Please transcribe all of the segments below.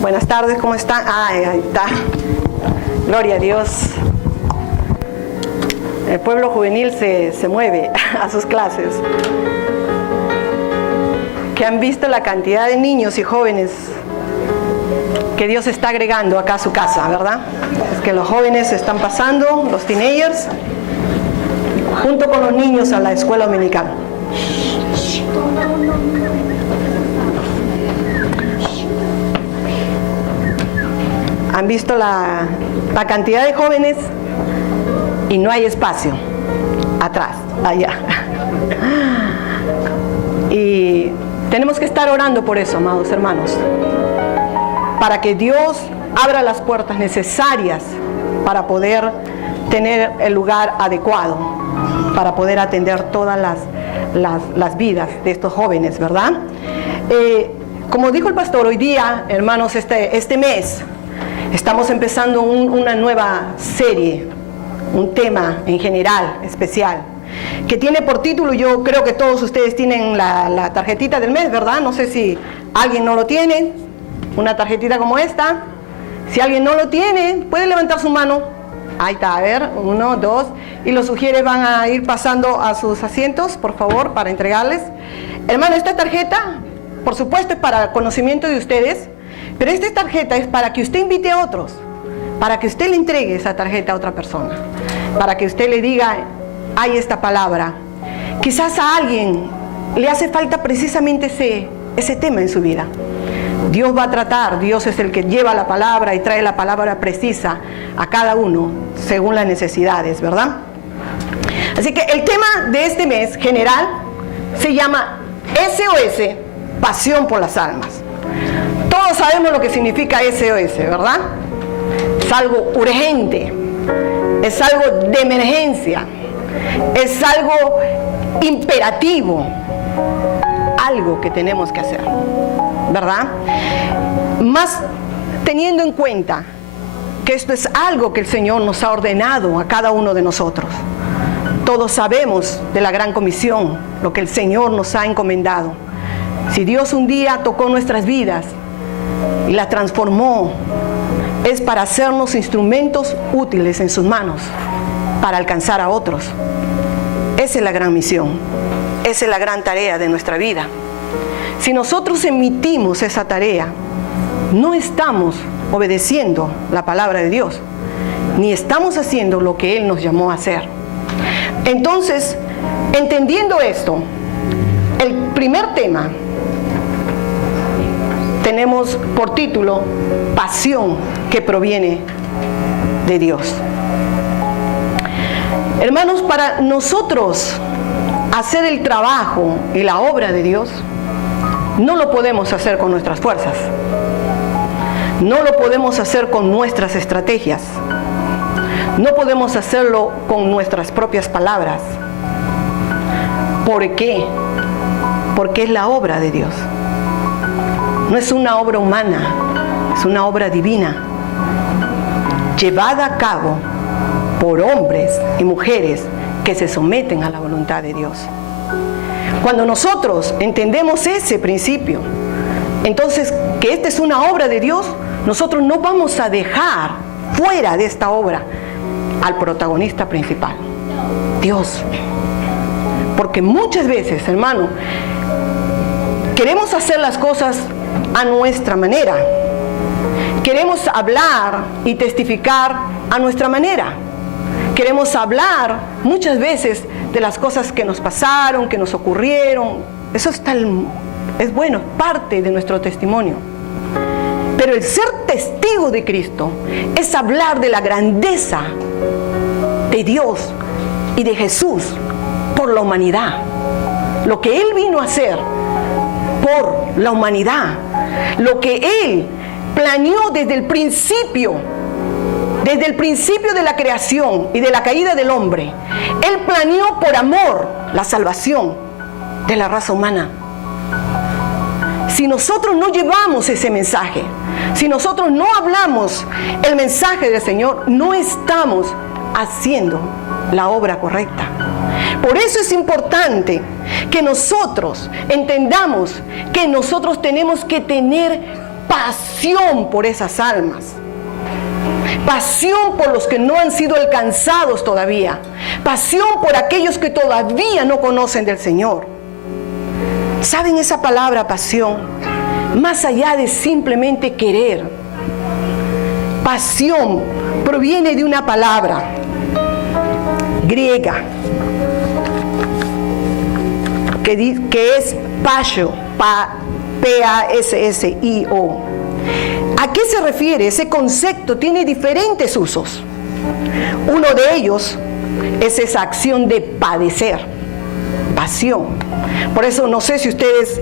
Buenas tardes, ¿cómo están? Ahí está. Gloria a Dios. El pueblo juvenil se mueve a sus clases. Que han visto la cantidad de niños y jóvenes que Dios está agregando acá a su casa, ¿verdad? Es que los jóvenes están pasando, los teenagers, junto con los niños a la escuela dominical. Han visto la cantidad de jóvenes y no hay espacio atrás, allá. Y tenemos que estar orando por eso, amados hermanos, para que Dios abra las puertas necesarias para poder tener el lugar adecuado, para poder atender todas las vidas de estos jóvenes, ¿verdad? Como dijo el pastor, hoy día, hermanos, este mes, estamos empezando una nueva serie, un tema en general, especial, que tiene por título, yo creo que todos ustedes tienen la tarjetita del mes, ¿verdad? No sé si alguien no lo tiene, una tarjetita como esta. Si alguien no lo tiene, puede levantar su mano. Ahí está, a ver, 1, 2, y los sugieres van a ir pasando a sus asientos, por favor, para entregarles. Hermano, esta tarjeta, por supuesto, es para conocimiento de ustedes, pero esta tarjeta es para que usted invite a otros, para que usted le entregue esa tarjeta a otra persona, para que usted le diga, hay esta palabra. Quizás a alguien le hace falta precisamente ese tema en su vida. Dios va a tratar, Dios es el que lleva la palabra y trae la palabra precisa a cada uno según las necesidades, ¿verdad? Así que el tema de este mes general se llama SOS, Pasión por las Almas. Todos sabemos lo que significa SOS, ¿verdad? Es algo urgente, es algo de emergencia, es algo imperativo, algo que tenemos que hacer, ¿verdad? Más teniendo en cuenta que esto es algo que el Señor nos ha ordenado a cada uno de nosotros. Todos sabemos de la gran comisión, lo que el Señor nos ha encomendado. Si Dios un día tocó nuestras vidas y las transformó, es para hacernos instrumentos útiles en sus manos, para alcanzar a otros. Esa es la gran misión, esa es la gran tarea de nuestra vida. Si nosotros emitimos esa tarea, no estamos obedeciendo la palabra de Dios, ni estamos haciendo lo que Él nos llamó a hacer. Entonces, entendiendo esto, el primer tema tenemos por título Pasión que proviene de Dios. Hermanos, para nosotros hacer el trabajo y la obra de Dios, no lo podemos hacer con nuestras fuerzas, no lo podemos hacer con nuestras estrategias, no podemos hacerlo con nuestras propias palabras. ¿Por qué? Porque es la obra de Dios. No es una obra humana, es una obra divina, llevada a cabo por hombres y mujeres que se someten a la voluntad de Dios. Cuando nosotros entendemos ese principio, entonces que esta es una obra de Dios, nosotros no vamos a dejar fuera de esta obra al protagonista principal, Dios. Porque muchas veces, hermano, queremos hacer las cosas a nuestra manera. Queremos hablar y testificar a nuestra manera. Queremos hablar muchas veces de las cosas que nos pasaron, que nos ocurrieron. Eso es bueno, es parte de nuestro testimonio. Pero el ser testigo de Cristo es hablar de la grandeza de Dios y de Jesús por la humanidad. Lo que Él vino a hacer por la humanidad. Lo que Él planeó desde el principio de la creación y de la caída del hombre. Él planeó por amor la salvación de la raza humana. Si nosotros no llevamos ese mensaje, si nosotros no hablamos el mensaje del Señor, no estamos haciendo la obra correcta. Por eso es importante que nosotros entendamos que nosotros tenemos que tener pasión por esas almas. Pasión por los que no han sido alcanzados todavía. Pasión por aquellos que todavía no conocen del Señor. ¿Saben esa palabra pasión? Más allá de simplemente querer. Pasión proviene de una palabra griega que es pasio, P-A-S-S-I-O. ¿A qué se refiere? Ese concepto tiene diferentes usos. Uno de ellos es esa acción de padecer, pasión. Por eso no sé si ustedes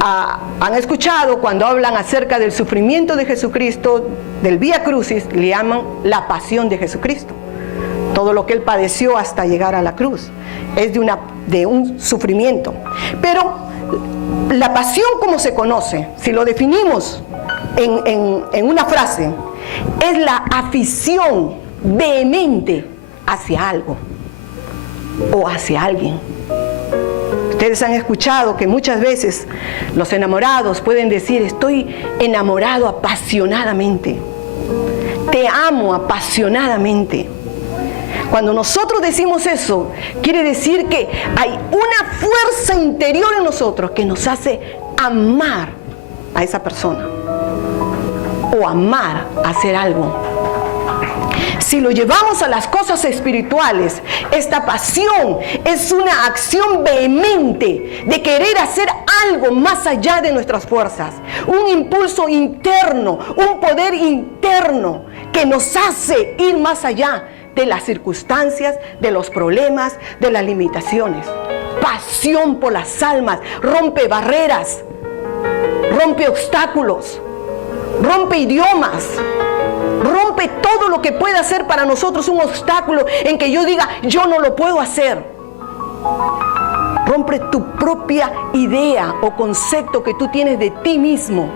han escuchado cuando hablan acerca del sufrimiento de Jesucristo, del Vía Crucis, le llaman la pasión de Jesucristo. Todo lo que Él padeció hasta llegar a la cruz es de un sufrimiento. Pero la pasión, como se conoce, si lo definimos en una frase, es la afición vehemente hacia algo o hacia alguien. Ustedes han escuchado que muchas veces los enamorados pueden decir: estoy enamorado apasionadamente, te amo apasionadamente. Cuando nosotros decimos eso, quiere decir que hay una fuerza interior en nosotros que nos hace amar a esa persona o amar a hacer algo. Si lo llevamos a las cosas espirituales, esta pasión es una acción vehemente de querer hacer algo más allá de nuestras fuerzas, un impulso interno, un poder interno que nos hace ir más allá de las circunstancias, de los problemas, de las limitaciones. Pasión por las almas, rompe barreras, rompe obstáculos, rompe idiomas, rompe todo lo que pueda ser para nosotros un obstáculo en que yo diga: yo no lo puedo hacer. Rompe tu propia idea o concepto que tú tienes de ti mismo.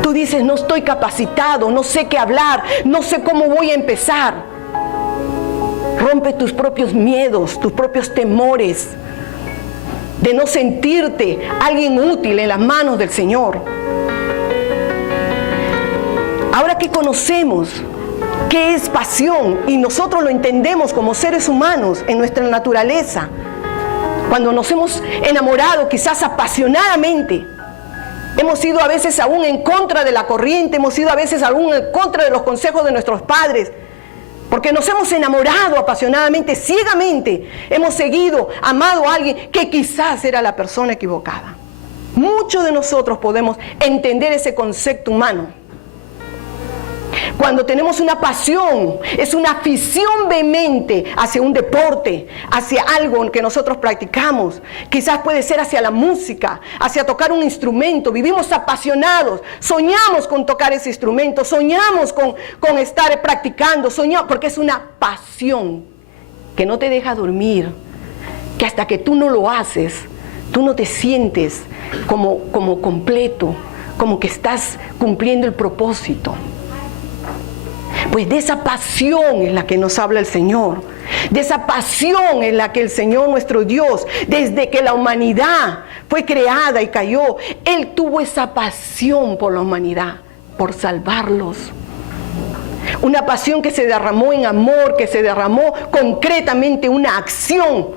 Tú dices: no estoy capacitado, no sé qué hablar, no sé cómo voy a empezar. Rompe tus propios miedos, tus propios temores de no sentirte alguien útil en las manos del Señor. Ahora que conocemos qué es pasión y nosotros lo entendemos como seres humanos en nuestra naturaleza, cuando nos hemos enamorado quizás apasionadamente, hemos ido a veces aún en contra de la corriente, hemos ido a veces aún en contra de los consejos de nuestros padres, porque nos hemos enamorado apasionadamente, ciegamente, hemos seguido, amado a alguien que quizás era la persona equivocada. Muchos de nosotros podemos entender ese concepto humano. Cuando tenemos una pasión, es una afición vehemente hacia un deporte, hacia algo que nosotros practicamos. Quizás puede ser hacia la música, hacia tocar un instrumento. Vivimos apasionados, soñamos con tocar ese instrumento, soñamos con estar practicando, soñamos, porque es una pasión que no te deja dormir, que hasta que tú no lo haces, tú no te sientes como completo, como que estás cumpliendo el propósito. Pues de esa pasión es la que nos habla el Señor. De esa pasión es la que el Señor nuestro Dios, desde que la humanidad fue creada y cayó, Él tuvo esa pasión por la humanidad, por salvarlos. Una pasión que se derramó en amor, que se derramó concretamente una acción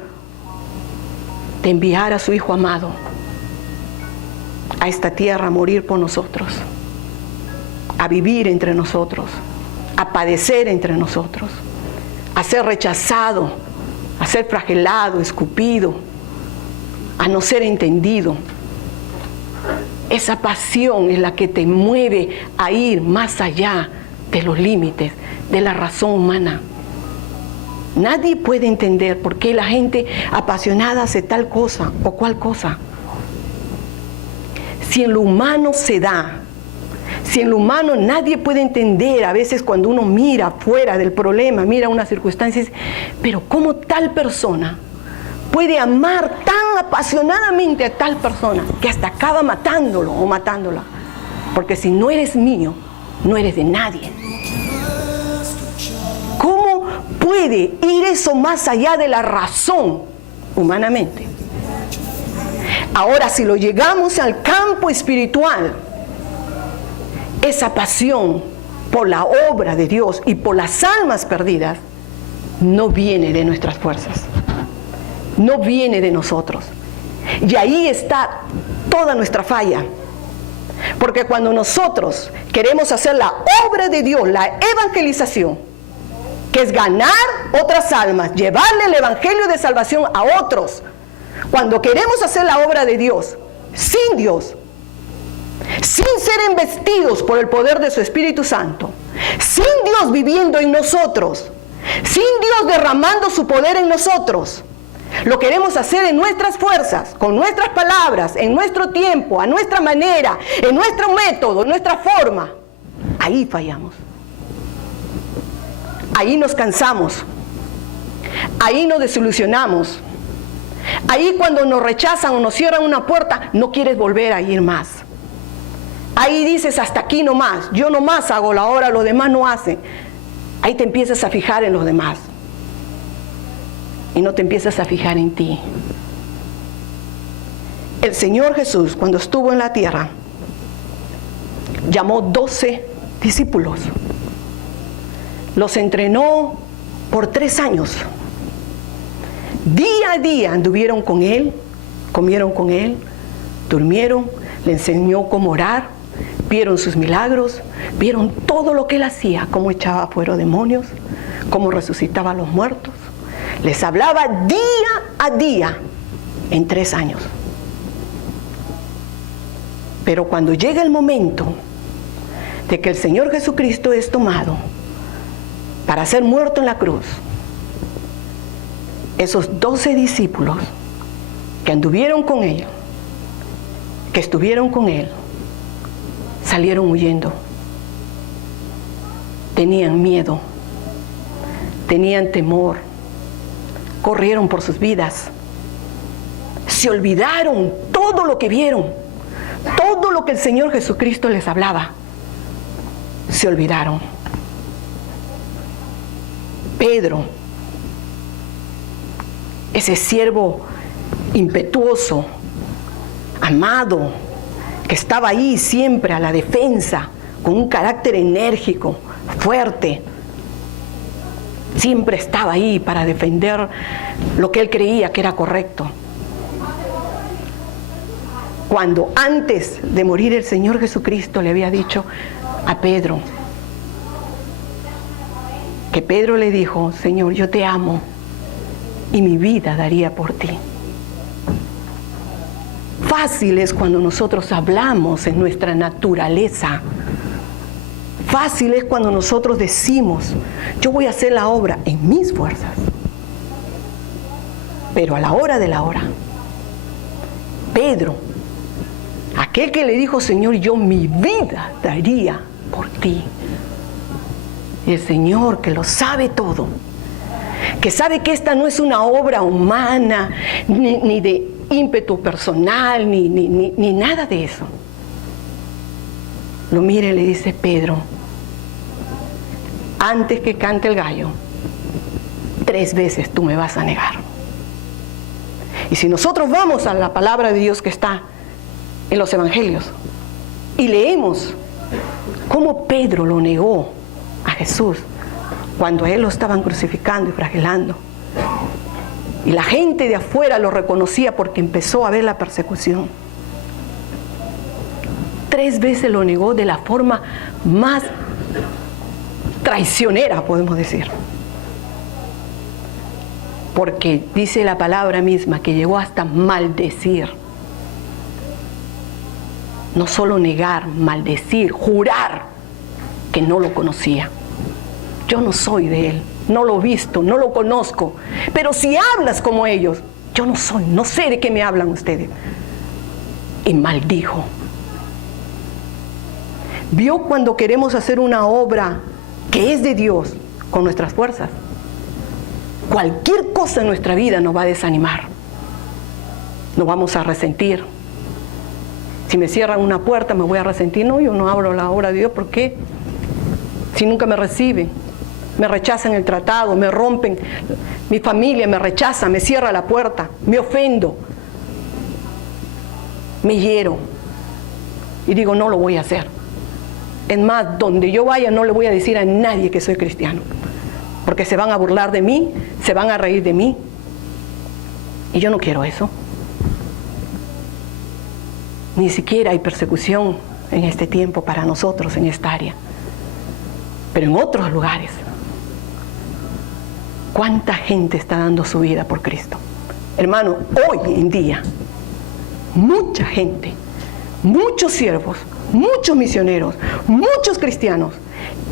de enviar a su Hijo amado a esta tierra a morir por nosotros, a vivir entre nosotros, a padecer entre nosotros, a ser rechazado, a ser flagelado, escupido, a no ser entendido. Esa pasión es la que te mueve a ir más allá de los límites de la razón humana. Nadie puede entender por qué la gente apasionada hace tal cosa o cual cosa. Si en lo humano se da, si en lo humano nadie puede entender, a veces cuando uno mira fuera del problema, mira una circunstancia, pero ¿cómo tal persona puede amar tan apasionadamente a tal persona que hasta acaba matándolo o matándola? Porque si no eres mío, no eres de nadie. ¿Cómo puede ir eso más allá de la razón humanamente? Ahora, si lo llegamos al campo espiritual, esa pasión por la obra de Dios y por las almas perdidas, no viene de nuestras fuerzas, no viene de nosotros. Y ahí está toda nuestra falla. Porque cuando nosotros queremos hacer la obra de Dios, la evangelización, que es ganar otras almas, llevarle el evangelio de salvación a otros, cuando queremos hacer la obra de Dios, sin Dios, sin ser investidos por el poder de su Espíritu Santo, sin Dios viviendo en nosotros, sin Dios derramando su poder en nosotros, lo queremos hacer en nuestras fuerzas, con nuestras palabras, en nuestro tiempo, a nuestra manera, en nuestro método, en nuestra forma. Ahí fallamos. Ahí nos cansamos. Ahí nos desilusionamos. Ahí cuando nos rechazan o nos cierran una puerta, no quieres volver a ir más. Ahí dices, hasta aquí nomás, yo nomás hago la obra, los demás no hacen. Ahí te empiezas a fijar en los demás. Y no te empiezas a fijar en ti. El Señor Jesús, cuando estuvo en la tierra, llamó 12 discípulos. Los entrenó por 3 años. Día a día anduvieron con Él, comieron con Él, durmieron, le enseñó cómo orar, vieron sus milagros, vieron todo lo que Él hacía, cómo echaba fuera demonios, cómo resucitaba a los muertos. Les hablaba día a día en 3 años. Pero cuando llega el momento de que el Señor Jesucristo es tomado para ser muerto en la cruz, esos 12 discípulos que anduvieron con Él, que estuvieron con Él, salieron huyendo. Tenían miedo, tenían temor, corrieron por sus vidas, se olvidaron todo lo que vieron, todo lo que el Señor Jesucristo les hablaba, se olvidaron. Pedro, ese siervo impetuoso, amado, que estaba ahí siempre a la defensa, con un carácter enérgico, fuerte, siempre estaba ahí para defender lo que él creía que era correcto. Cuando antes de morir el Señor Jesucristo le había dicho a Pedro, que Pedro le dijo, Señor, yo te amo y mi vida daría por ti. Fácil es cuando nosotros hablamos en nuestra naturaleza. Fácil es cuando nosotros decimos, yo voy a hacer la obra en mis fuerzas. Pero a la hora de la hora, Pedro, aquel que le dijo, Señor, yo mi vida daría por ti. Y el Señor, que lo sabe todo, que sabe que esta no es una obra humana, ni de ímpetu personal, ni nada de eso. Lo mira y le dice, Pedro, antes que cante el gallo, 3 veces tú me vas a negar. Y si nosotros vamos a la palabra de Dios que está en los evangelios y leemos cómo Pedro lo negó a Jesús cuando a él lo estaban crucificando y flagelando, y la gente de afuera lo reconocía porque empezó a ver la persecución, 3 veces lo negó de la forma más traicionera, podemos decir, porque dice la palabra misma que llegó hasta maldecir. No solo negar, maldecir, jurar que no lo conocía. Yo no soy de él, no lo he visto, no lo conozco, pero si hablas como ellos, yo no soy, no sé de qué me hablan ustedes. Y maldijo. ¿Vio cuando queremos hacer una obra que es de Dios con nuestras fuerzas? Cualquier cosa en nuestra vida nos va a desanimar. Nos vamos a resentir. Si me cierran una puerta me voy a resentir. No, yo no abro la obra de Dios. ¿Por qué? Si nunca me reciben, me rechazan el tratado, me rompen, mi familia me rechaza, me cierra la puerta, me ofendo, me hiero. Y digo, no lo voy a hacer. Es más, donde yo vaya no le voy a decir a nadie que soy cristiano, porque se van a burlar de mí, se van a reír de mí. Y yo no quiero eso. Ni siquiera hay persecución en este tiempo para nosotros en esta área. Pero en otros lugares, ¿cuánta gente está dando su vida por Cristo? Hermano, hoy en día, mucha gente, muchos siervos, muchos misioneros, muchos cristianos,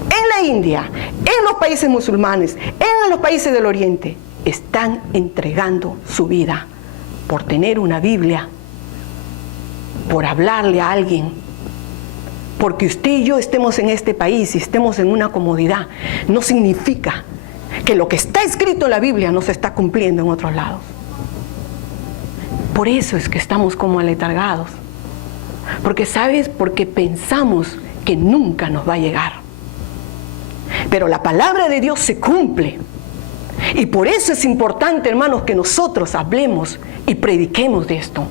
en la India, en los países musulmanes, en los países del Oriente, están entregando su vida por tener una Biblia, por hablarle a alguien. Porque usted y yo estemos en este país y estemos en una comodidad, no significa que lo que está escrito en la Biblia no se está cumpliendo en otros lados. Por eso es que estamos como aletargados. Porque, ¿sabes? Porque pensamos que nunca nos va a llegar. Pero la palabra de Dios se cumple. Y por eso es importante, hermanos, que nosotros hablemos y prediquemos de esto.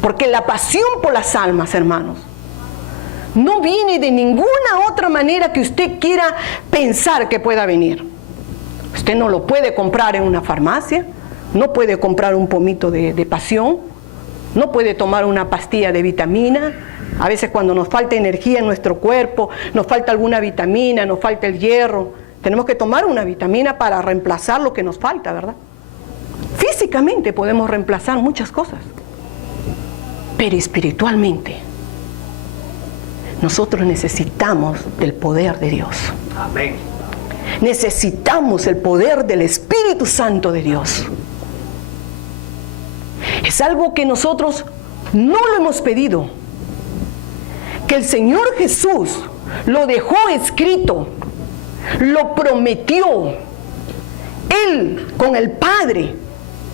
Porque la pasión por las almas, hermanos, no viene de ninguna otra manera que usted quiera pensar que pueda venir. Usted no lo puede comprar en una farmacia, no puede comprar un pomito de pasión, no puede tomar una pastilla de vitamina. A veces cuando nos falta energía en nuestro cuerpo, nos falta alguna vitamina, nos falta el hierro, tenemos que tomar una vitamina para reemplazar lo que nos falta, ¿verdad? Físicamente podemos reemplazar muchas cosas, pero espiritualmente nosotros necesitamos del poder de Dios. Amén. Necesitamos el poder del Espíritu Santo de Dios. Es algo que nosotros no lo hemos pedido, que el Señor Jesús lo dejó escrito, lo prometió. Él con el Padre,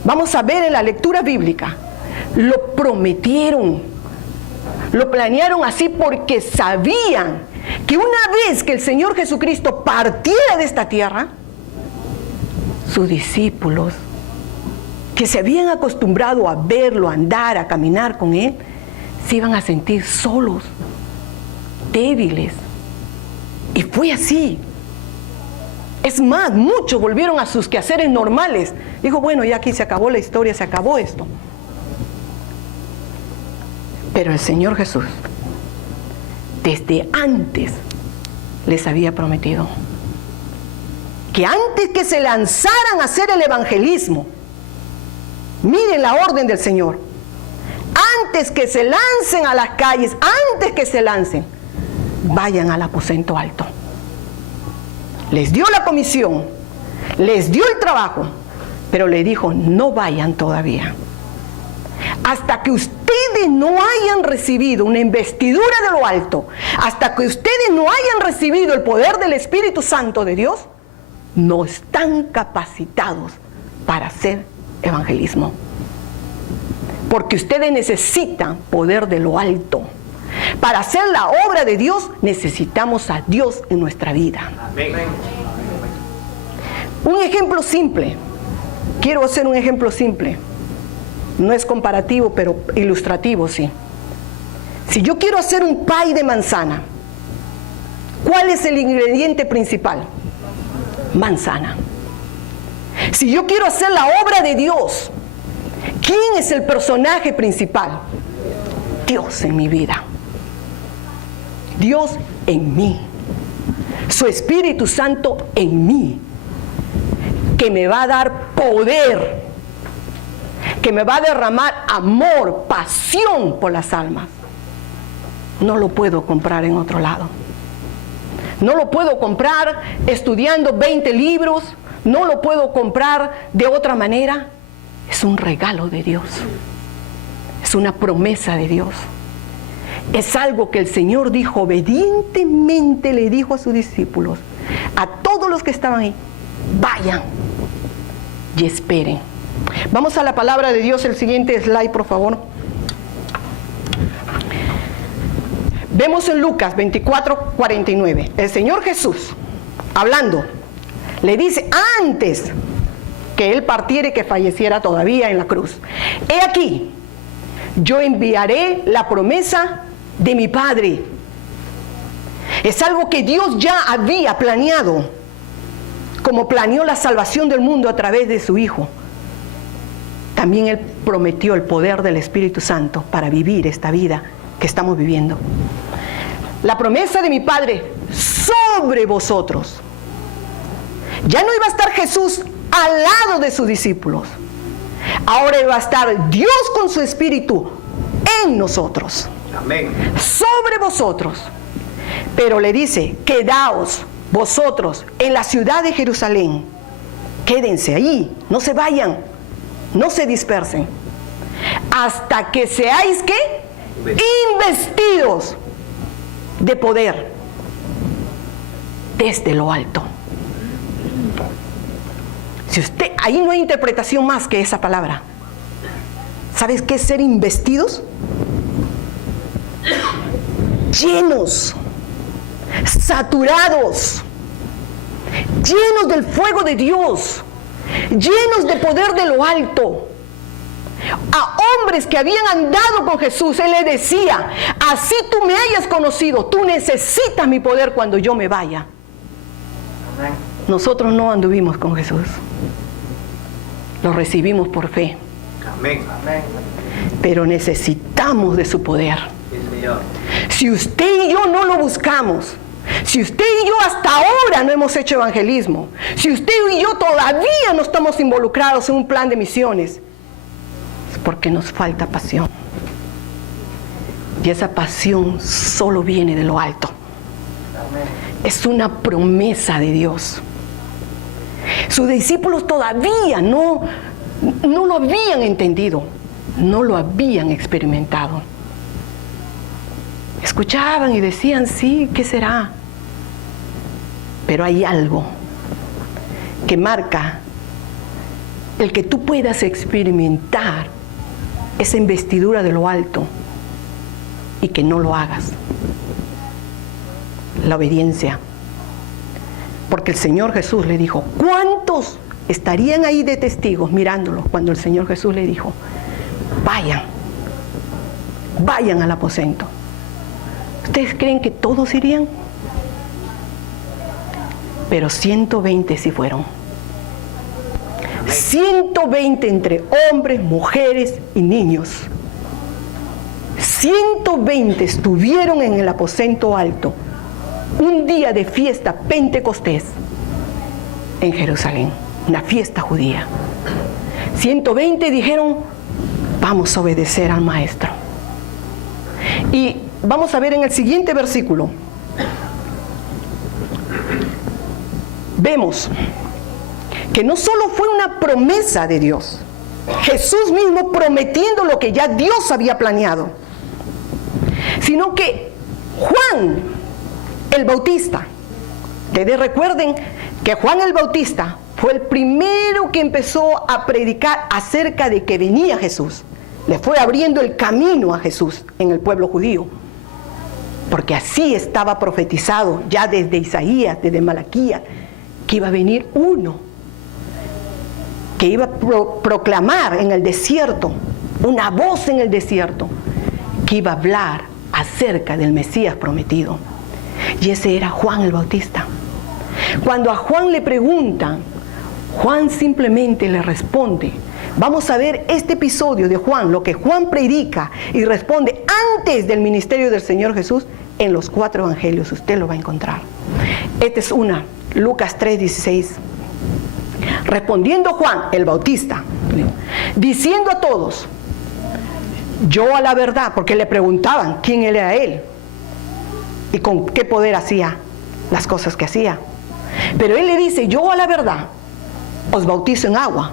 vamos a ver en la lectura bíblica, lo prometieron, lo planearon así porque sabían que una vez que el Señor Jesucristo partiera de esta tierra, sus discípulos, que se habían acostumbrado a verlo, a andar, a caminar con Él, se iban a sentir solos, débiles. Y fue así. Es más, muchos volvieron a sus quehaceres normales. Dijo, bueno, ya aquí se acabó la historia, se acabó esto. Pero el Señor Jesús, desde antes, les había prometido que antes que se lanzaran a hacer el evangelismo, miren la orden del Señor, antes que se lancen a las calles, antes que se lancen, vayan al aposento alto. Les dio la comisión, les dio el trabajo, pero le dijo, no vayan todavía. Hasta que ustedes no hayan recibido una investidura de lo alto, hasta que ustedes no hayan recibido el poder del Espíritu Santo de Dios, no están capacitados para hacer evangelismo. Porque ustedes necesitan poder de lo alto. Para hacer la obra de Dios necesitamos a Dios en nuestra vida. Amén. Un ejemplo simple. Quiero hacer un ejemplo simple. No es comparativo, pero ilustrativo, sí. Si yo quiero hacer un pie de manzana, ¿cuál es el ingrediente principal? Manzana. Si yo quiero hacer la obra de Dios, ¿quién es el personaje principal? Dios en mi vida. Dios en mí. Su Espíritu Santo en mí, que me va a dar poder, que me va a derramar amor, pasión por las almas. No lo puedo comprar en otro lado. No lo puedo comprar estudiando 20 libros, no lo puedo comprar de otra manera. Es un regalo de Dios. Es una promesa de Dios. Es algo que el Señor dijo, obedientemente le dijo a sus discípulos, a todos los que estaban ahí, vayan y esperen. Vamos a la palabra de Dios, el siguiente slide, por favor. Vemos en Lucas 24:49, el Señor Jesús, hablando, le dice, antes que Él partiera y que falleciera todavía en la cruz, he aquí, yo enviaré la promesa de mi Padre. Es algo que Dios ya había planeado, como planeó la salvación del mundo a través de su Hijo. También Él prometió el poder del Espíritu Santo para vivir esta vida que estamos viviendo. La promesa de mi Padre sobre vosotros. Ya no iba a estar Jesús al lado de sus discípulos. Ahora iba a estar Dios con su Espíritu en nosotros. Amén. Sobre vosotros. Pero le dice, quedaos vosotros en la ciudad de Jerusalén. Quédense ahí, no se vayan, no se dispersen. Hasta que seáis, ¿qué? Investidos de poder desde lo alto. Si usted, ahí no hay interpretación más que esa palabra. ¿Sabes qué es ser investidos? Llenos, saturados, llenos del fuego de Dios, llenos de poder de lo alto. A hombres que habían andado con Jesús, Él les decía, así tú me hayas conocido, tú necesitas mi poder cuando yo me vaya. Amén. Nosotros no anduvimos con Jesús, lo recibimos por fe. Amén. Amén. Pero necesitamos de su poder. Sí, Señor. Si usted y yo no lo buscamos, si usted y yo hasta ahora no hemos hecho evangelismo, si usted y yo todavía no estamos involucrados en un plan de misiones, es porque nos falta pasión. Y esa pasión solo viene de lo alto. Es una promesa de Dios. Sus discípulos todavía no lo habían entendido, no lo habían experimentado. Escuchaban y decían, sí, ¿qué será? Pero hay algo que marca el que tú puedas experimentar esa investidura de lo alto y que no lo hagas. La obediencia. Porque el Señor Jesús le dijo, ¿cuántos estarían ahí de testigos mirándolos cuando el Señor Jesús le dijo, vayan al aposento? ¿Ustedes creen que todos irían? Pero 120 sí fueron. 120 entre hombres, mujeres y niños. 120 estuvieron en el aposento alto, un día de fiesta pentecostés en Jerusalén, una fiesta judía. 120 dijeron, vamos a obedecer al Maestro. Y vamos a ver en el siguiente versículo. Vemos que no solo fue una promesa de Dios, Jesús mismo prometiendo lo que ya Dios había planeado, sino que Juan el Bautista, ustedes recuerden que Juan el Bautista fue el primero que empezó a predicar acerca de que venía Jesús. Le fue abriendo el camino a Jesús en el pueblo judío, porque así estaba profetizado ya desde Isaías, desde Malaquías, que iba a venir uno que iba a proclamar en el desierto, una voz en el desierto, que iba a hablar acerca del Mesías prometido. Y ese era Juan el Bautista. Cuando a Juan le preguntan, Juan simplemente le responde. Vamos a ver este episodio de Juan, lo que Juan predica y responde antes del ministerio del Señor Jesús, en los 4 evangelios. Usted lo va a encontrar. Esta es una, Lucas 3:16. Respondiendo Juan el Bautista, diciendo a todos, yo a la verdad, porque le preguntaban quién era él y con qué poder hacía las cosas que hacía. Pero él le dice, yo a la verdad os bautizo en agua,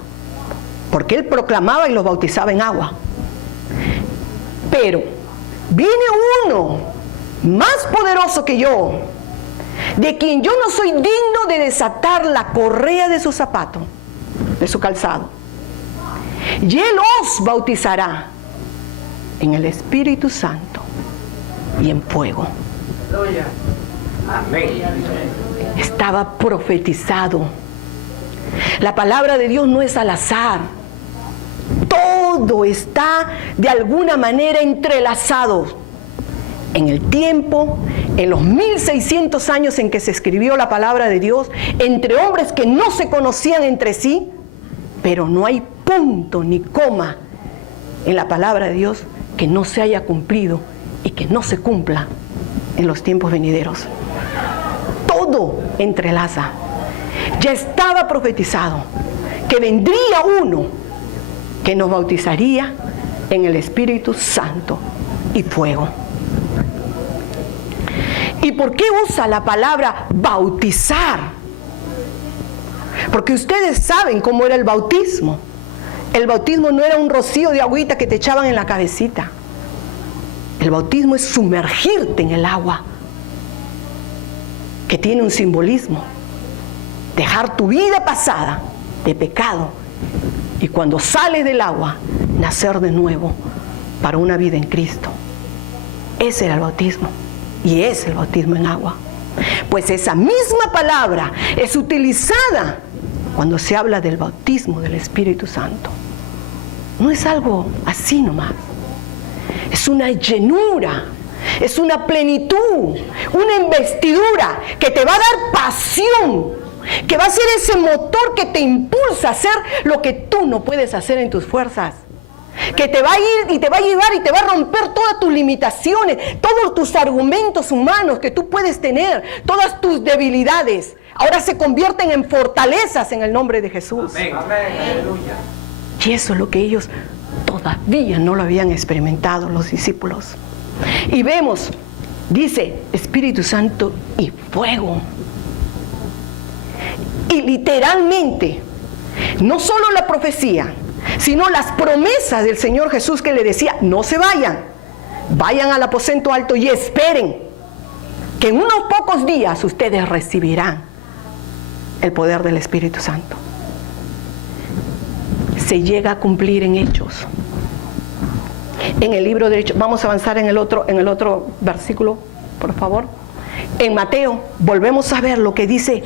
porque él proclamaba y los bautizaba en agua. Pero viene uno más poderoso que yo, de quien yo no soy digno de desatar la correa de su zapato, de su calzado. Y él os bautizará en el Espíritu Santo y en fuego. Amén. Estaba profetizado. La palabra de Dios no es al azar. Todo está de alguna manera entrelazado. En el tiempo, en los 1600 años en que se escribió la palabra de Dios, entre hombres que no se conocían entre sí, pero no hay punto ni coma en la palabra de Dios que no se haya cumplido y que no se cumpla en los tiempos venideros. Todo entrelaza. Ya estaba profetizado que vendría uno que nos bautizaría en el Espíritu Santo y fuego. ¿Y por qué usa la palabra bautizar? Porque ustedes saben cómo era el bautismo. El bautismo no era un rocío de agüita que te echaban en la cabecita. El bautismo es sumergirte en el agua, que tiene un simbolismo. Dejar tu vida pasada de pecado y cuando sales del agua, nacer de nuevo para una vida en Cristo. Ese era el bautismo y es el bautismo en agua. Pues esa misma palabra es utilizada cuando se habla del bautismo del Espíritu Santo. No es algo así nomás. Es una llenura, es una plenitud, una investidura que te va a dar pasión, que va a ser ese motor que te impulsa a hacer lo que tú no puedes hacer en tus fuerzas. Que te va a ir y te va a llevar y te va a romper todas tus limitaciones, todos tus argumentos humanos que tú puedes tener, todas tus debilidades. Ahora se convierten en fortalezas en el nombre de Jesús. Amén. Aleluya. Y eso es lo que ellos todavía no lo habían experimentado, los discípulos. Y vemos, dice Espíritu Santo y fuego. Y literalmente, no solo la profecía, sino las promesas del Señor Jesús que le decía, no se vayan, vayan al aposento alto y esperen, que en unos pocos días ustedes recibirán el poder del Espíritu Santo. Se llega a cumplir en Hechos. En el libro de Hechos, vamos a avanzar en el otro versículo, por favor. En Mateo, volvemos a ver lo que dice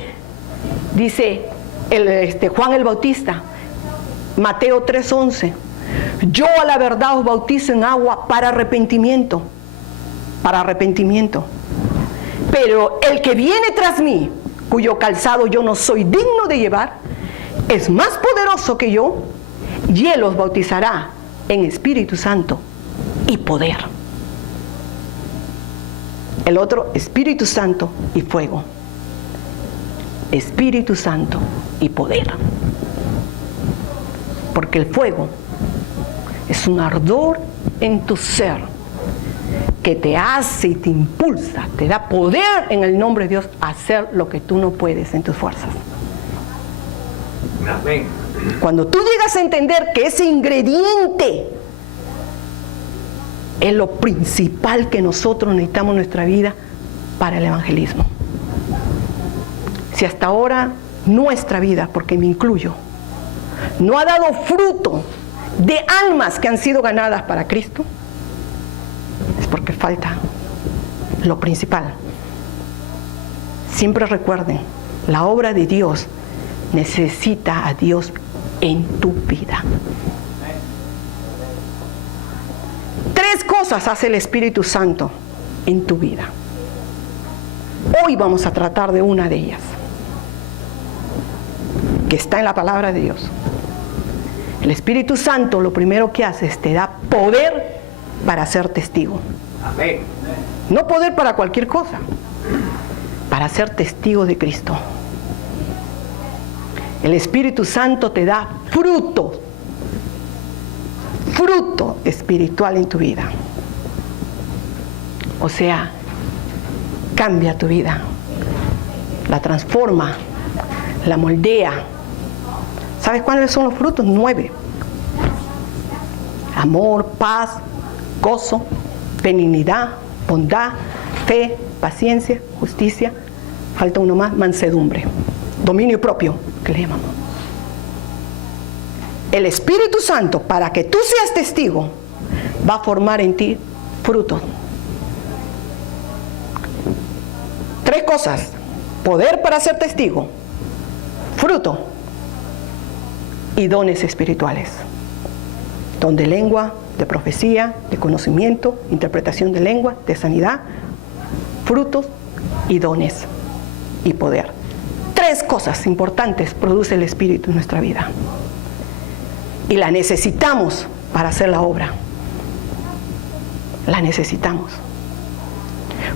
Juan el Bautista. Mateo 3:11. Yo a la verdad os bautizo en agua para arrepentimiento. Pero el que viene tras mí, cuyo calzado yo no soy digno de llevar, es más poderoso que yo, y él os bautizará en Espíritu Santo y poder. El otro, Espíritu Santo y fuego. Espíritu Santo y poder. Porque el fuego es un ardor en tu ser que te hace y te impulsa, te da poder en el nombre de Dios a hacer lo que tú no puedes en tus fuerzas. Amén. Cuando tú llegas a entender que ese ingrediente es lo principal que nosotros necesitamos en nuestra vida para el evangelismo. Si hasta ahora nuestra vida, porque me incluyo, no ha dado fruto de almas que han sido ganadas para Cristo, es porque falta lo principal. Siempre recuerden, la obra de Dios necesita a Dios en tu vida. 3 cosas hace el Espíritu Santo en tu vida. Hoy vamos a tratar de una de ellas, que está en la palabra de Dios. El Espíritu Santo lo primero que hace es te da poder para ser testigo. Amén. No poder para cualquier cosa, para ser testigo de Cristo. El Espíritu Santo te da fruto espiritual en tu vida. O sea, cambia tu vida, la transforma, la moldea. ¿Sabes cuáles son los frutos? 9. Amor, paz, gozo, benignidad, bondad, fe, paciencia, justicia. Falta uno más, mansedumbre, dominio propio, que le llamamos. El Espíritu Santo, para que tú seas testigo, va a formar en ti frutos. 3 cosas: poder para ser testigo, fruto y dones espirituales. Don de lengua, de profecía, de conocimiento, interpretación de lengua, de sanidad, frutos y dones y poder. 3 cosas importantes produce el Espíritu en nuestra vida. Y la necesitamos para hacer la obra. La necesitamos.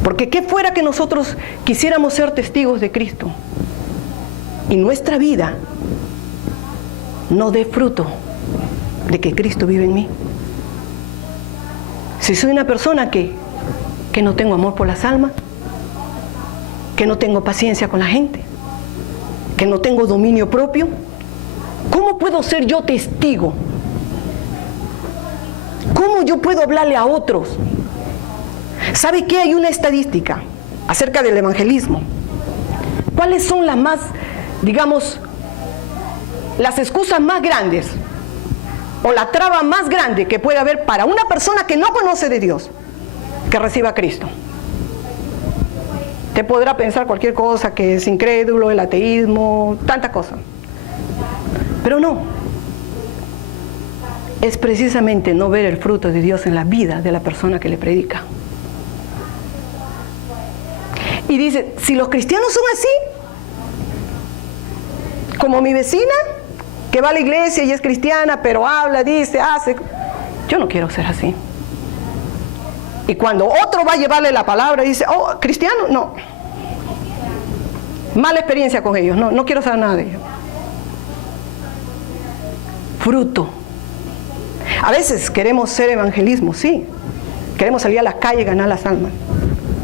Porque qué fuera que nosotros quisiéramos ser testigos de Cristo y nuestra vida no dé fruto de que Cristo vive en mí. Si soy una persona que no tengo amor por las almas, que no tengo paciencia con la gente, que no tengo dominio propio, ¿cómo puedo ser yo testigo? ¿Cómo yo puedo hablarle a otros? ¿Sabe qué? Hay una estadística acerca del evangelismo. ¿Cuáles son las más, digamos, las excusas más grandes o la traba más grande que puede haber para una persona que no conoce de Dios que reciba a Cristo? Te podrá pensar cualquier cosa, que es incrédulo, el ateísmo, tantas cosas. Pero no. Es precisamente no ver el fruto de Dios en la vida de la persona que le predica. Y dice, si los cristianos son así, como mi vecina, que va a la iglesia y es cristiana, pero habla, dice, hace, yo no quiero ser así. Y cuando otro va a llevarle la palabra y dice, oh, cristiano, no. Mala experiencia con ellos, no quiero saber nada de ellos. Fruto. A veces queremos ser evangelismo, sí. Queremos salir a las calles y ganar las almas.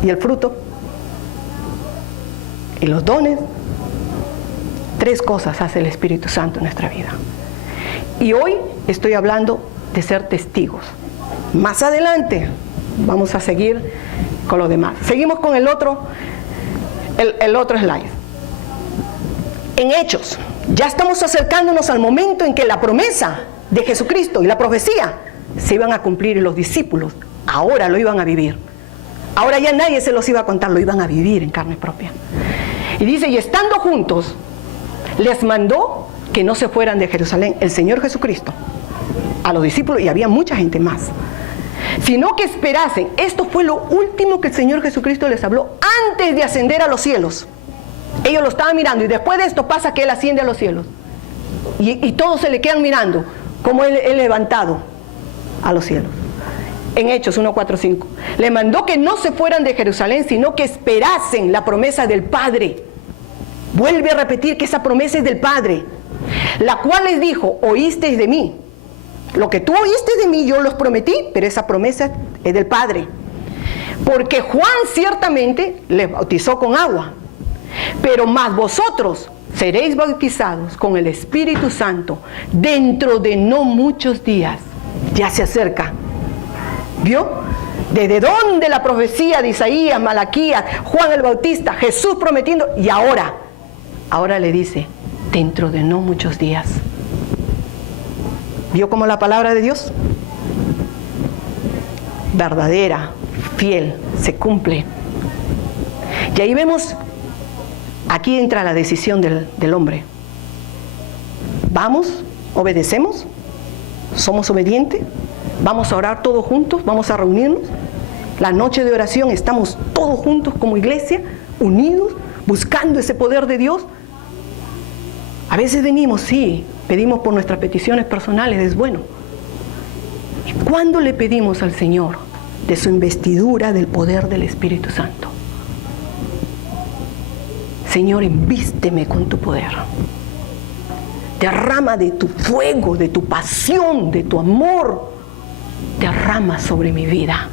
¿Y el fruto? ¿Y los dones? 3 cosas hace el Espíritu Santo en nuestra vida. Y hoy estoy hablando de ser testigos. Más adelante vamos a seguir con lo demás. Seguimos con el otro slide. En Hechos, ya estamos acercándonos al momento en que la promesa de Jesucristo y la profecía se iban a cumplir y los discípulos ahora lo iban a vivir. Ahora ya nadie se los iba a contar, lo iban a vivir en carne propia. Y dice, y estando juntos, les mandó que no se fueran de Jerusalén, el Señor Jesucristo, a los discípulos, y había mucha gente más, sino que esperasen. Esto fue lo último que el Señor Jesucristo les habló antes de ascender a los cielos. Ellos lo estaban mirando, y después de esto pasa que Él asciende a los cielos. Y todos se le quedan mirando, como Él levantado a los cielos. En Hechos 1, 4, 5. Le mandó que no se fueran de Jerusalén, sino que esperasen la promesa del Padre. Vuelve a repetir que esa promesa es del Padre, la cual les dijo, oísteis de mí. Lo que tú oíste de mí, yo los prometí, pero esa promesa es del Padre. Porque Juan ciertamente les bautizó con agua, pero más vosotros seréis bautizados con el Espíritu Santo dentro de no muchos días. Ya se acerca. ¿Vio? ¿Desde dónde la profecía de Isaías, Malaquías, Juan el Bautista, Jesús prometiendo? Y ahora le dice, dentro de no muchos días. ¿Vio cómo la palabra de Dios? Verdadera, fiel, se cumple. Y ahí vemos, aquí entra la decisión del hombre. ¿Vamos? ¿Obedecemos? ¿Somos obedientes? ¿Vamos a orar todos juntos? ¿Vamos a reunirnos? La noche de oración estamos todos juntos como iglesia, unidos, buscando ese poder de Dios. A veces venimos, sí, pedimos por nuestras peticiones personales, es bueno. ¿Y cuándo le pedimos al Señor de su investidura del poder del Espíritu Santo? Señor, invísteme con tu poder. Derrama de tu fuego, de tu pasión, de tu amor. Derrama sobre mi vida.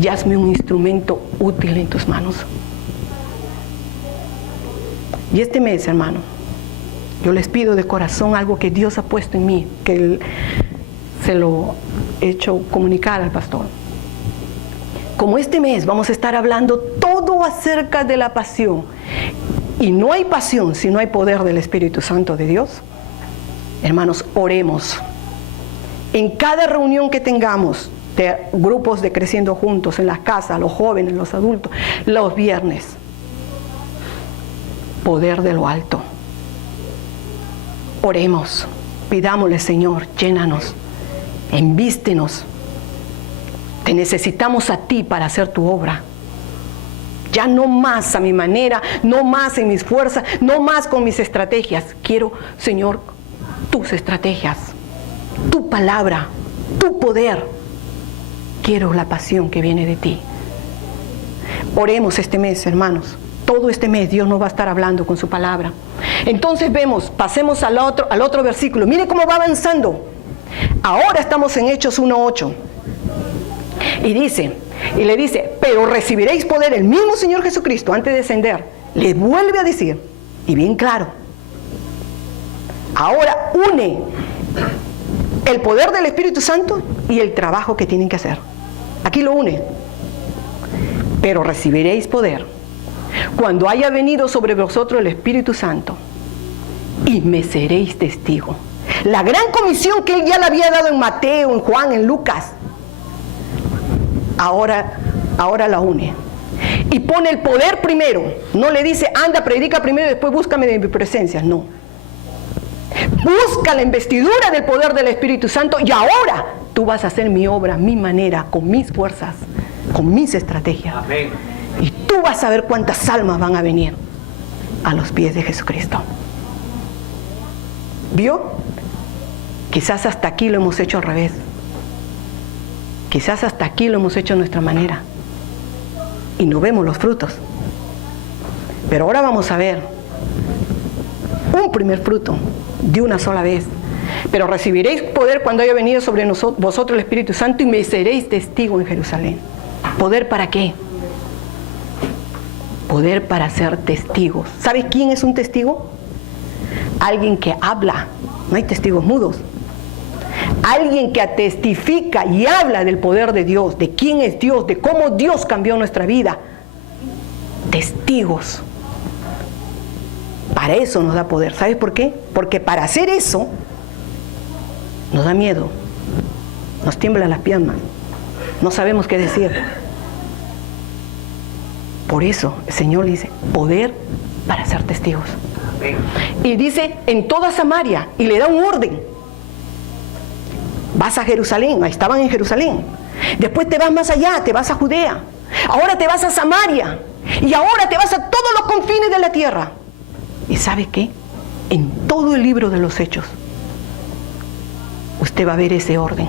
Y hazme un instrumento útil en tus manos. Y este mes, hermano, yo les pido de corazón algo que Dios ha puesto en mí, que se lo he hecho comunicar al pastor. Como este mes vamos a estar hablando todo acerca de la pasión, y no hay pasión si no hay poder del Espíritu Santo de Dios, hermanos, oremos. En cada reunión que tengamos de grupos de Creciendo Juntos, en las casas, los jóvenes, los adultos, los viernes, poder de lo alto. Oremos, pidámosle, Señor, llénanos Envístenos. Te necesitamos a ti para hacer tu obra. Ya no más a mi manera, no más en mis fuerzas, no más con mis estrategias. Quiero, Señor, tus estrategias, tu palabra, tu poder. Quiero la pasión que viene de ti. Oremos este mes, hermanos. Todo este mes Dios nos va a estar hablando con su palabra. Entonces pasemos al otro versículo. Mire cómo va avanzando. Ahora estamos en Hechos 1:8. Y le dice, pero recibiréis poder. El mismo Señor Jesucristo, antes de descender, le vuelve a decir, y bien claro, ahora une el poder del Espíritu Santo y el trabajo que tienen que hacer. Aquí lo une. Pero recibiréis poder cuando haya venido sobre vosotros el Espíritu Santo, y me seréis testigo. La gran comisión que Él ya le había dado en Mateo, en Juan, en Lucas, ahora la une. Y pone el poder primero. No le dice, anda, predica primero y después búscame de mi presencia. No. Busca la investidura del poder del Espíritu Santo y ahora tú vas a hacer mi obra, mi manera, con mis fuerzas, con mis estrategias. Amén. Y tú vas a ver cuántas almas van a venir a los pies de Jesucristo. ¿Vio? Quizás hasta aquí lo hemos hecho al revés. Quizás hasta aquí lo hemos hecho a nuestra manera. Y no vemos los frutos. Pero ahora vamos a ver un primer fruto de una sola vez. Pero recibiréis poder cuando haya venido sobre vosotros el Espíritu Santo y me seréis testigo en Jerusalén. ¿Poder para qué? Poder para ser testigos. ¿Sabes quién es un testigo? Alguien que habla. No hay testigos mudos. Alguien que testifica y habla del poder de Dios, de quién es Dios, de cómo Dios cambió nuestra vida. Testigos. Para eso nos da poder. ¿Sabes por qué? Porque para hacer eso nos da miedo, nos tiemblan las piernas, no sabemos qué decir. Por eso el Señor dice, poder para ser testigos. Y dice, en toda Samaria, y le da un orden. Vas a Jerusalén, ahí estaban en Jerusalén. Después te vas más allá, te vas a Judea. Ahora te vas a Samaria. Y ahora te vas a todos los confines de la tierra. ¿Y sabe qué? En todo el libro de los Hechos, usted va a ver ese orden.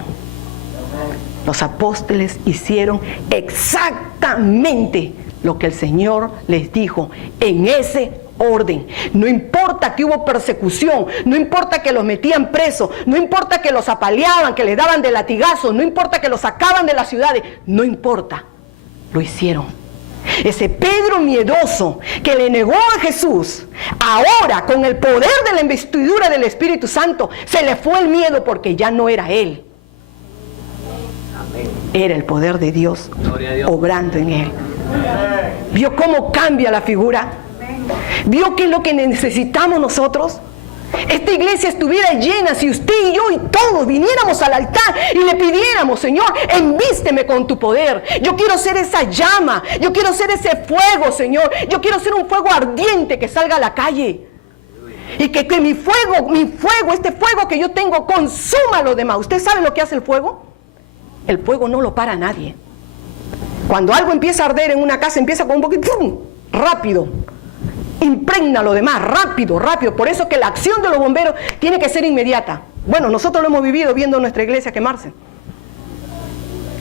Los apóstoles hicieron exactamente lo que el Señor les dijo en ese orden. No importa que hubo persecución, no importa que los metían presos, no importa que los apaleaban, que les daban de latigazos, no importa que los sacaban de las ciudades, no importa, lo hicieron. Ese Pedro miedoso que le negó a Jesús, ahora con el poder de la investidura del Espíritu Santo, se le fue el miedo porque ya no era él. Era el poder de Dios obrando en él. ¿Vio cómo cambia la figura? ¿Vio qué es lo que necesitamos nosotros? Esta iglesia estuviera llena si usted y yo y todos viniéramos al altar y le pidiéramos, Señor, envísteme con tu poder. Yo quiero ser esa llama, yo quiero ser ese fuego, Señor. Yo quiero ser un fuego ardiente que salga a la calle. Y que mi fuego, este fuego que yo tengo, consuma a los demás. ¿Usted sabe lo que hace el fuego? El fuego no lo para nadie. Cuando algo empieza a arder en una casa, empieza con un poquito, ¡pum!, rápido. Impregna lo demás, rápido, rápido. Por eso que la acción de los bomberos tiene que ser inmediata. Bueno, nosotros lo hemos vivido viendo nuestra iglesia quemarse.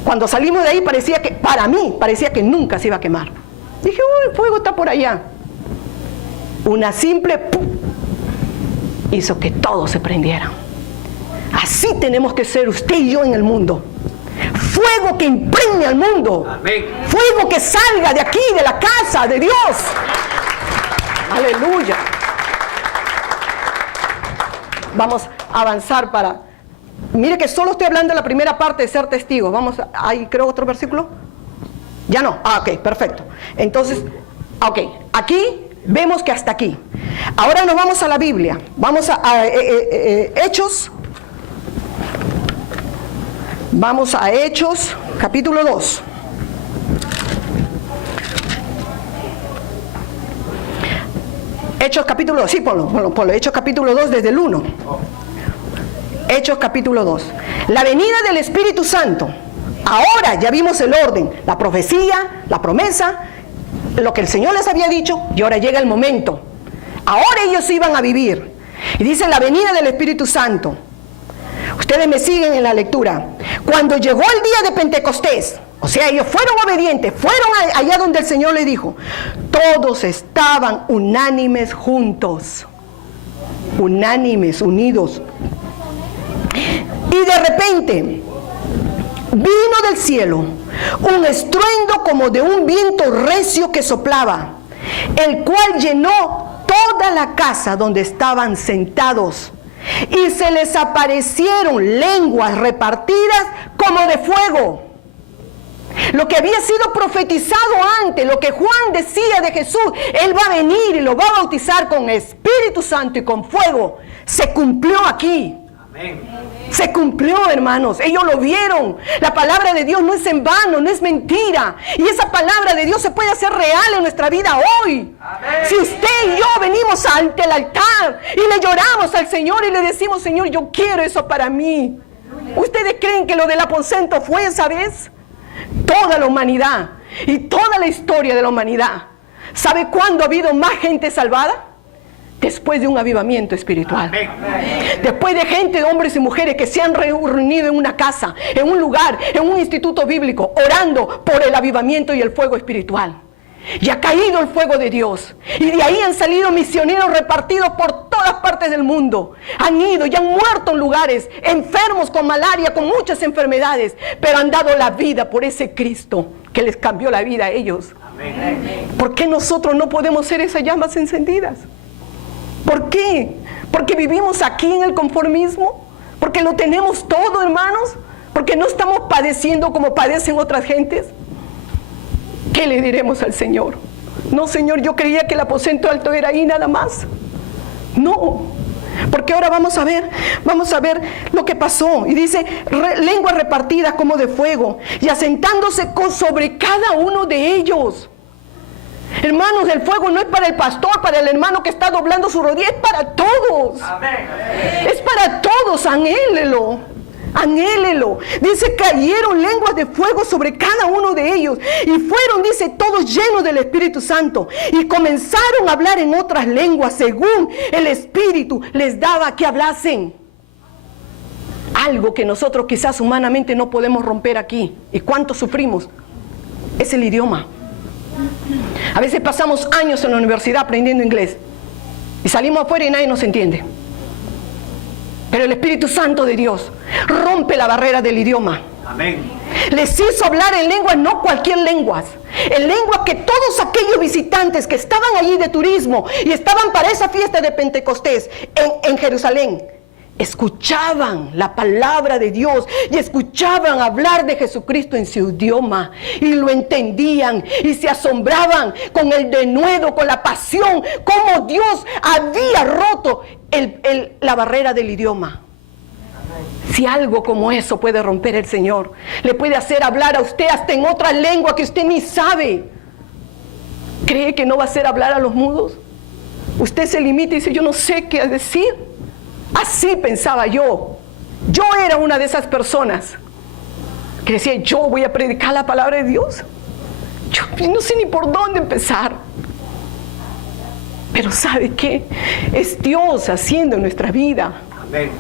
Cuando salimos de ahí para mí, parecía que nunca se iba a quemar. Dije, el fuego está por allá. Una simple ¡pum!, hizo que todo se prendiera. Así tenemos que ser usted y yo en el mundo. Fuego que impregne al mundo. Amén. Fuego que salga de aquí, de la casa de Dios. Aleluya. Vamos a avanzar para... Mire que solo estoy hablando de la primera parte de ser testigos. Vamos, ¿hay creo otro versículo? Ya no. Ok, perfecto. Entonces, ok, aquí vemos que hasta aquí. Ahora nos vamos a la Biblia. Vamos a Hechos. Vamos a Hechos, capítulo 2. Hechos capítulo 2, sí, ponlo. Hechos capítulo 2 desde el 1. Hechos capítulo 2. La venida del Espíritu Santo. Ahora ya vimos el orden, la profecía, la promesa, lo que el Señor les había dicho, y ahora llega el momento. Ahora ellos iban a vivir. Y dice la venida del Espíritu Santo. Ustedes me siguen en la lectura. Cuando llegó el día de Pentecostés, o sea, ellos fueron obedientes, fueron allá donde el Señor les dijo. Todos estaban unánimes juntos. Unánimes, unidos. Y de repente vino del cielo un estruendo como de un viento recio que soplaba, el cual llenó toda la casa donde estaban sentados, y se les aparecieron lenguas repartidas como de fuego. Lo que había sido profetizado antes, lo que Juan decía de Jesús, Él va a venir y lo va a bautizar con Espíritu Santo y con fuego, se cumplió aquí. Se cumplió, hermanos. Ellos lo vieron. La palabra de Dios no es en vano, no es mentira. Y esa palabra de Dios se puede hacer real en nuestra vida hoy. Amén. Si usted y yo venimos ante el altar y le lloramos al Señor y le decimos, Señor, yo quiero eso para mí. ¿Ustedes creen que lo del aposento fue esa vez? Toda la humanidad y toda la historia de la humanidad. ¿Sabe cuándo ha habido más gente salvada? Después de un avivamiento espiritual. Amén. Después de gente, hombres y mujeres que se han reunido en una casa, en un lugar, en un instituto bíblico, orando por el avivamiento y el fuego espiritual. Y ha caído el fuego de Dios. Y de ahí han salido misioneros repartidos por todas partes del mundo. Han ido y han muerto en lugares, enfermos con malaria, con muchas enfermedades, pero han dado la vida por ese Cristo que les cambió la vida a ellos. Amén. ¿Por qué nosotros no podemos ser esas llamas encendidas? ¿Por qué? ¿Porque vivimos aquí en el conformismo? ¿Porque lo tenemos todo, hermanos? ¿Porque no estamos padeciendo como padecen otras gentes? ¿Qué le diremos al Señor? No, Señor, yo creía que el aposento alto era ahí nada más. No, porque ahora vamos a ver lo que pasó. Y dice, lenguas repartidas como de fuego, y asentándose sobre cada uno de ellos. Hermanos, el fuego no es para el pastor, para el hermano que está doblando su rodilla, es para todos. Amén. Es para todos, anhélelo. Anhélelo. Dice, cayeron lenguas de fuego sobre cada uno de ellos. Y fueron, dice, todos llenos del Espíritu Santo. Y comenzaron a hablar en otras lenguas, según el Espíritu les daba que hablasen. Algo que nosotros quizás humanamente no podemos romper aquí. ¿Y cuánto sufrimos? Es el idioma. A veces pasamos años en la universidad aprendiendo inglés y salimos afuera y nadie nos entiende. Pero el Espíritu Santo de Dios rompe la barrera del idioma. Amén. Les hizo hablar en lenguas, no cualquier lengua, en lenguas que todos aquellos visitantes que estaban allí de turismo y estaban para esa fiesta de Pentecostés en Jerusalén, escuchaban la palabra de Dios y escuchaban hablar de Jesucristo en su idioma y lo entendían y se asombraban con el denuedo, con la pasión, cómo Dios había roto la barrera del idioma. Si algo como eso puede romper el Señor, le puede hacer hablar a usted hasta en otra lengua que usted ni sabe, ¿cree que no va a hacer hablar a los mudos? Usted se limita y dice, yo no sé qué decir. Así pensaba yo. Yo era una de esas personas que decía, yo voy a predicar la palabra de Dios. Yo no sé ni por dónde empezar. Pero ¿sabe qué? Es Dios haciendo en nuestra vida. Amén.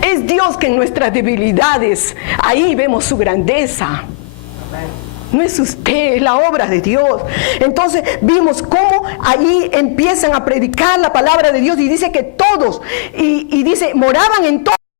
Es Dios que en nuestras debilidades, ahí vemos su grandeza. Amén. No es usted, es la obra de Dios. Entonces vimos cómo allí empiezan a predicar la palabra de Dios y dice que todos, y dice, moraban en todos